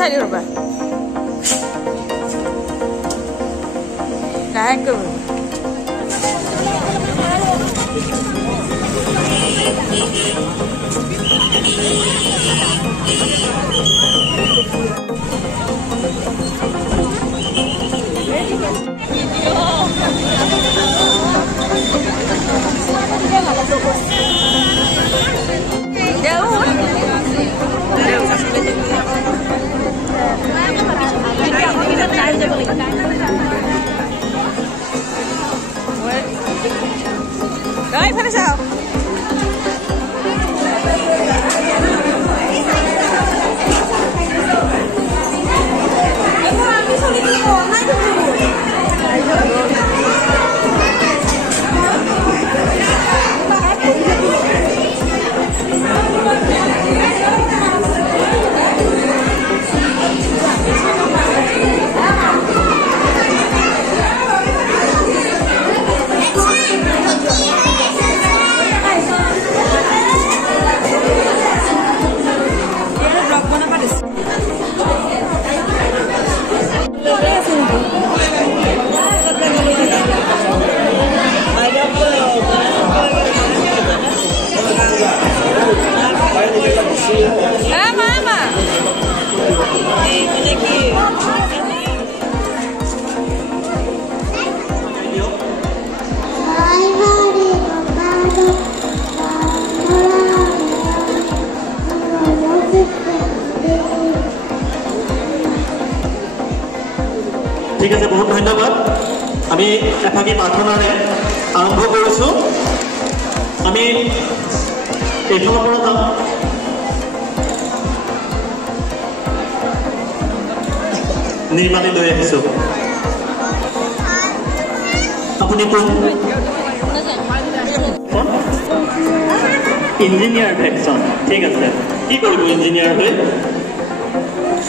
চাই দিওঁ ৰ'বা ডাইৰেক্ট কৰিব Rồi, phải sao? ঠিক আছে বহুত ধন্যবাদ আমি এফাকি প্ৰাৰ্থনাৰে আৰম্ভ কৰিছোঁ আমি এইফালৰ পৰা যাম নিৰ্মাণী লৈ আহিছোঁ আপুনি কোন ইঞ্জিনিয়াৰ ভেকচন ঠিক আছে কি কৰিব ইঞ্জিনিয়াৰ হৈ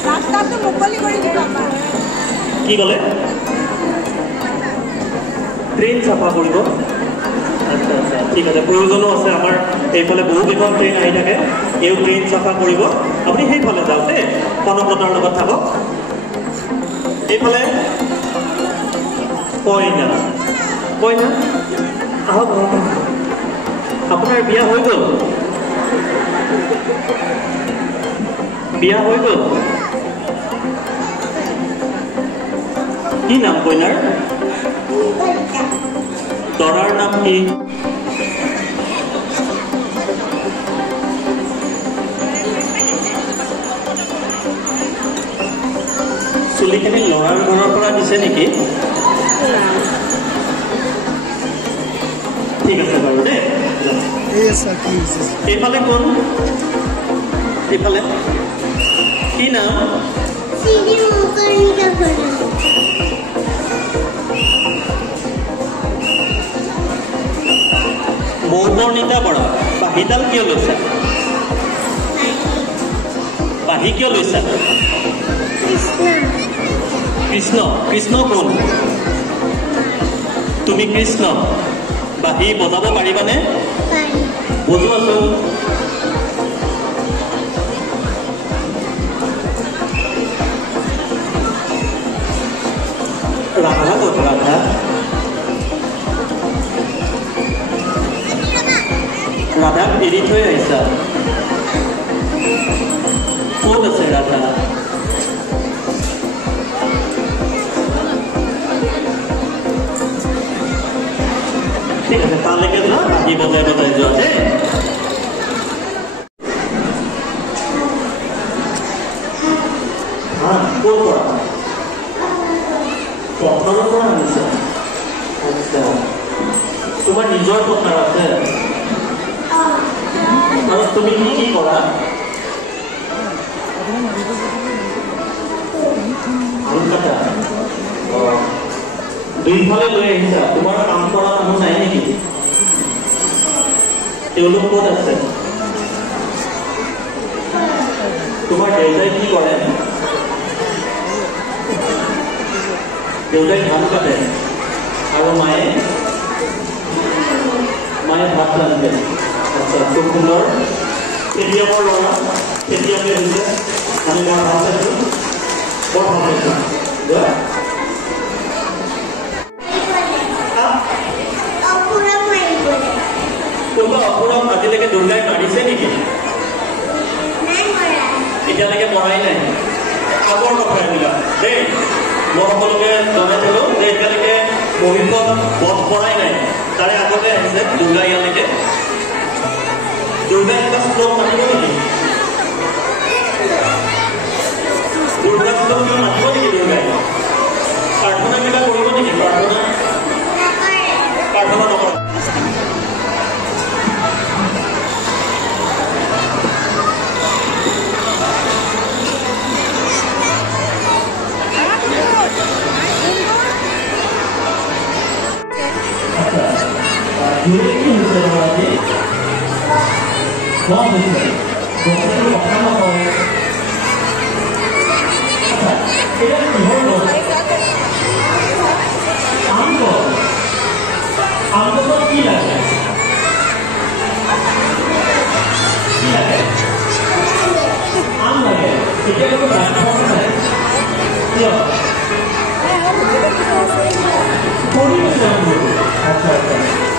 ৰাস্তাটো মুকলি কৰি দিব কি ক'লে ট্ৰেইন চাফা কৰিব আচ্ছা আচ্ছা ঠিক আছে প্ৰয়োজনো আছে আমাৰ এইফালে বহুকেইখন ট্ৰেইন আহি থাকে এই ট্ৰেইন চাফা কৰিব আপুনি সেইফালে যাওক দেই কনকলতাৰ লগত থাকক এইফালে কইনা কইনা আহক আহক আপোনাৰ বিয়া হৈ গ'ল বিয়া হৈ গ'ল কি নাম কইনাৰ দৰাৰ নাম কি চুলিখিনি ল'ৰাৰ ঘৰৰ পৰা দিছে নেকি ঠিক আছে বাৰু দেই এইফালে কোন এইফালে কি নাম মৌবৰ্ণিতা বৰা বাঁহীডাল কিয় লৈছা বাঁহী কিয় লৈছা কৃষ্ণ কৃষ্ণ কোন তুমি কৃষ্ণ বাঁহী বজাব পাৰিবানে বজোৱাচোন ৰাধা ক'ত ৰাধা ৰাধাক এৰি থৈ আহিছা ক'ত আছে ৰাধা ঠিক আছে তালৈকে যোৱা বাঁহী বজাই বজাই যোৱা দেই ক'ৰ পৰা পথাৰৰ পৰা আনিছা আচ্ছা তোমাৰ নিজৰ পথাৰ আছে আৰু তুমি কি কি কৰা দুইফালে লৈ আহিছা তোমাৰ কাম কৰা মানুহ নাই নেকি তেওঁলোক ক'ত আছে তোমাৰ দেউতাই কি কৰে দেউতাই ধান কাটে আৰু মায়ে ভাত ৰান্ধে আচ্ছা খুব সুন্দৰ খেতিয়কৰ ল'ৰা খেতিয়কে হৈছে আমি মই ভাল পাইছোঁ বৰ ভাল লাগিছে কোনোবা অপৰাধ আজিলৈকে দুৰ্গাই মাৰিছে নেকি এতিয়ালৈকে মৰাই নাই আগৰ কথা এইবিলাক দেই মই সকলোকে জনাই দিলোঁ যে এতিয়ালৈকে মহিষক বধ কৰাই নাই তাৰে আগতে আহিছে দুৰ্গা ইয়ালৈকে দুৰ্গাই কিবা শ্লোক মাতিব নেকি দুৰ্গা শ্লোক কিবা মাতিব নেকি দুৰ্গাই প্ৰাৰ্থনা কিবা কৰিব নেকি প্ৰাৰ্থনা নকৰে Dulu itu sudah lagi, wah betul, dokter itu apa kau? Kita dulu, ambo tu kira, am lagi, kita itu dah tahu kan? Ya, kori macam tu, अच्छा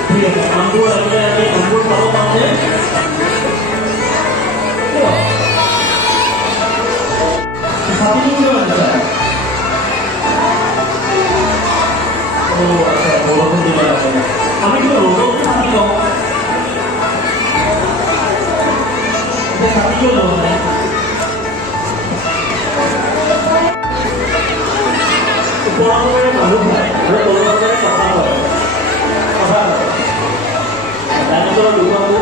ठीक है अंगूर लगे अंगूर खाओ पाते साथी क्यों आता है ओ अच्छा बोलो तो दिला है हमें क्यों रोज़ साथी लो ये साथी क्यों लो है बोलो तो मेरे मालूम है बोलो तो मेरे पता है Daniel lupa bu,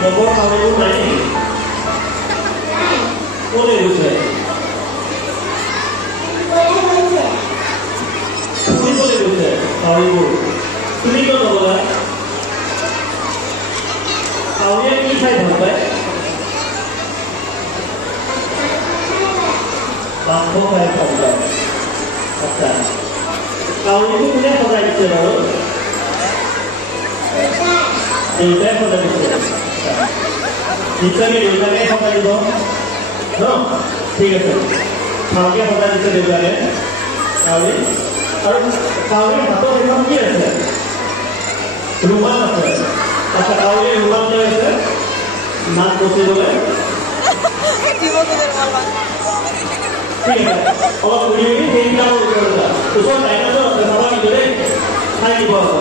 nomor kali itu naik, boleh bukan? boleh bukan? Kali itu, ini kau tahu tak? Kali ini saya dapat, bangko saya dapat, अच्छा Kalau itu punya pada itu loh. Itu pada itu. Kita ni juga ni pada itu. No, ठीक है. Kalau kita pada itu juga ni. Kalau atau memang dia ada. Rumah apa? Atau kalau ini rumah dia ada. Nak posisi boleh. Tiba tu dia malam. ठीक है और पूरी भी देख रहा हूँ तो उसको टाइम तो सभा की जोड़े खाई बहुत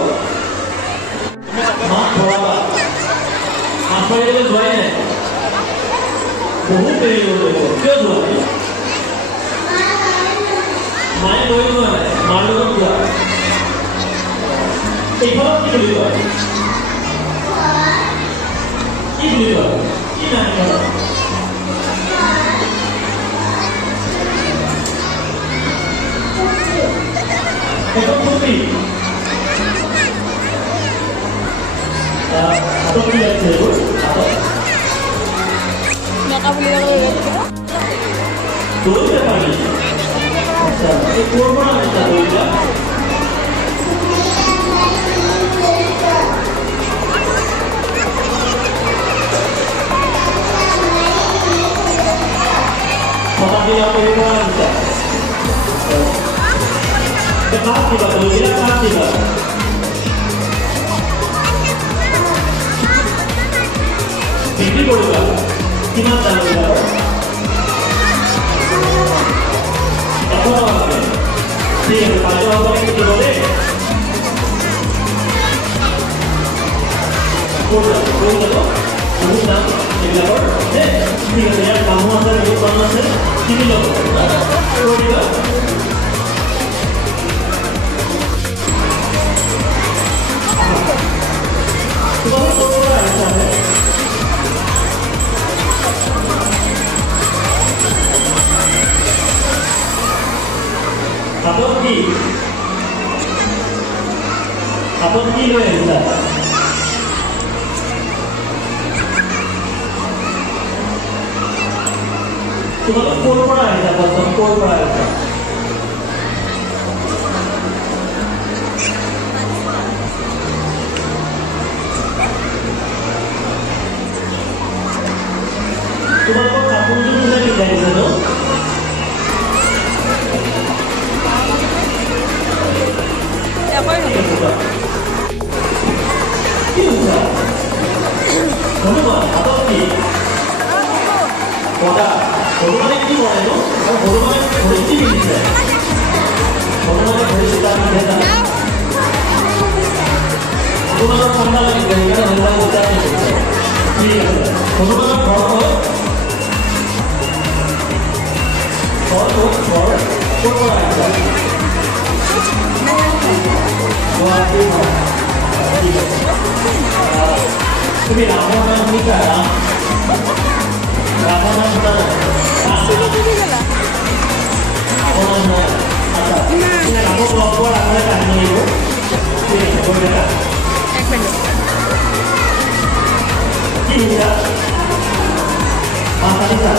माँ थोड़ा बा आपका ये लोग जोड़े हैं बहुत तेरी लोग हैं क्यों जोड़े माय लोग हैं मालूम है क्या एक बार की बोली बात की बोली बात की नहीं बात Itu putih. Atau tidak jauh atau? Nggak kamu lihat lagi ya? Dulu siapa lagi? Itu mana kita dulu? Makan di apa itu mana? Kasih pak, kalau tidak kasih pak. Ini boleh tak? Kita tahu tak? Apa apa? Dia pada apa yang kita boleh? Boleh, boleh tak? Kamu nak jadi apa? Kita saya kamu ada yang kamu ada, ini loh. Boleh tak? Apa ni lo yang dah? Cuma kol pernah ada, pasal kol pernah ada. Cuma kau kampung Hanuman হাতত কি গদা হনুমানে কি বনাইনো আৰু হনুমানে ঘড়ী কি পিন্ধিছে হনুমানে ঘড়ী দুটা পিন্ধে জানে হনুমানৰ ঠাণ্ডা লাগিছে সেইকাৰণে হনুমান দুটা পিন্ধিছে ঠিক আছে হনুমানৰ ঘৰ ক'ত ক'ৰ পৰা আহিছে গুৱাহাটী ঠিক আছে তুমি ৰামৰ নাম শুনিছা ৰামৰ নাম শুনা নাই আচ্ছা ৰামক লগ পোৱাৰ আগতে কাহিনী আহিব ঠিক আছে কৈ দেখা কি শুনিছা মাছ আনিছা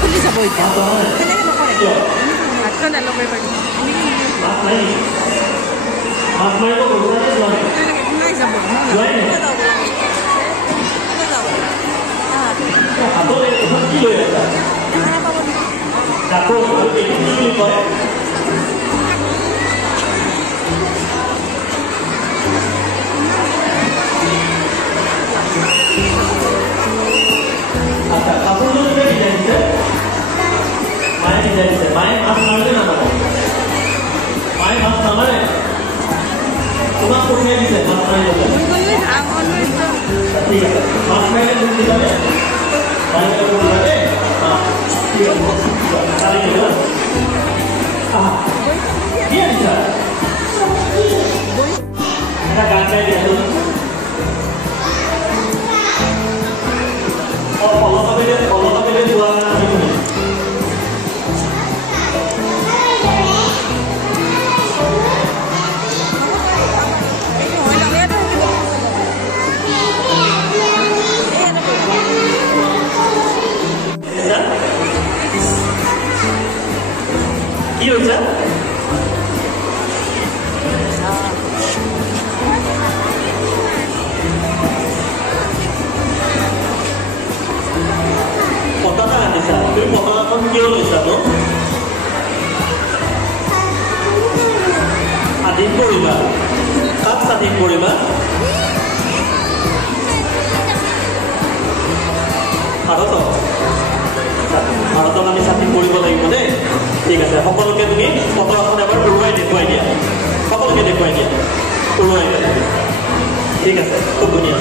খুলি যাব এতিয়া মাছ অনা নাই তেনেকৈ নকৰে কিয় হাতখন ডাল কৰিব পাৰিব মাছ নাই নেকি মাছ মাৰিব গৈছা নে যোৱা নাই নাই যাব যোৱাই নাই হাতত এইখন কি লৈ আছা ডাকো আৰু এইটো কি বুলি কয় আচ্ছা কাপোৰযোৰ কোনে ডিজাইন দিছে মায়ে ডিজাইন দিছে মায়ে মাছ মাৰিলে নামাৰে মায়ে মাছ নামাৰে তোমাক পঠিয়াই দিছে মাছ মাৰিবলৈ ঠিক আছে মাছ মাৰিলে মোক দিবানে কি আনিছা এটা গান গাই দিয়াচোন অলকাপেলে যোৱা আমি শুনিম কি হৈছে পতাকা আনিছা তুমি পতাকাখন কিয় লৈছা তো স্বাধীন কৰিবা কাক স্বাধীন কৰিবা ভাৰতক আমি স্বাধীন কৰিব লাগিব দেই ঠিক আছে সকলোকে তুমি পতাকাখন এবাৰ উৰুৱাই দেখুৱাই দিয়া সকলোকে দেখুৱাই দিয়া উৰুৱাই দিয়া ঠিক আছে খুব ধুনীয়া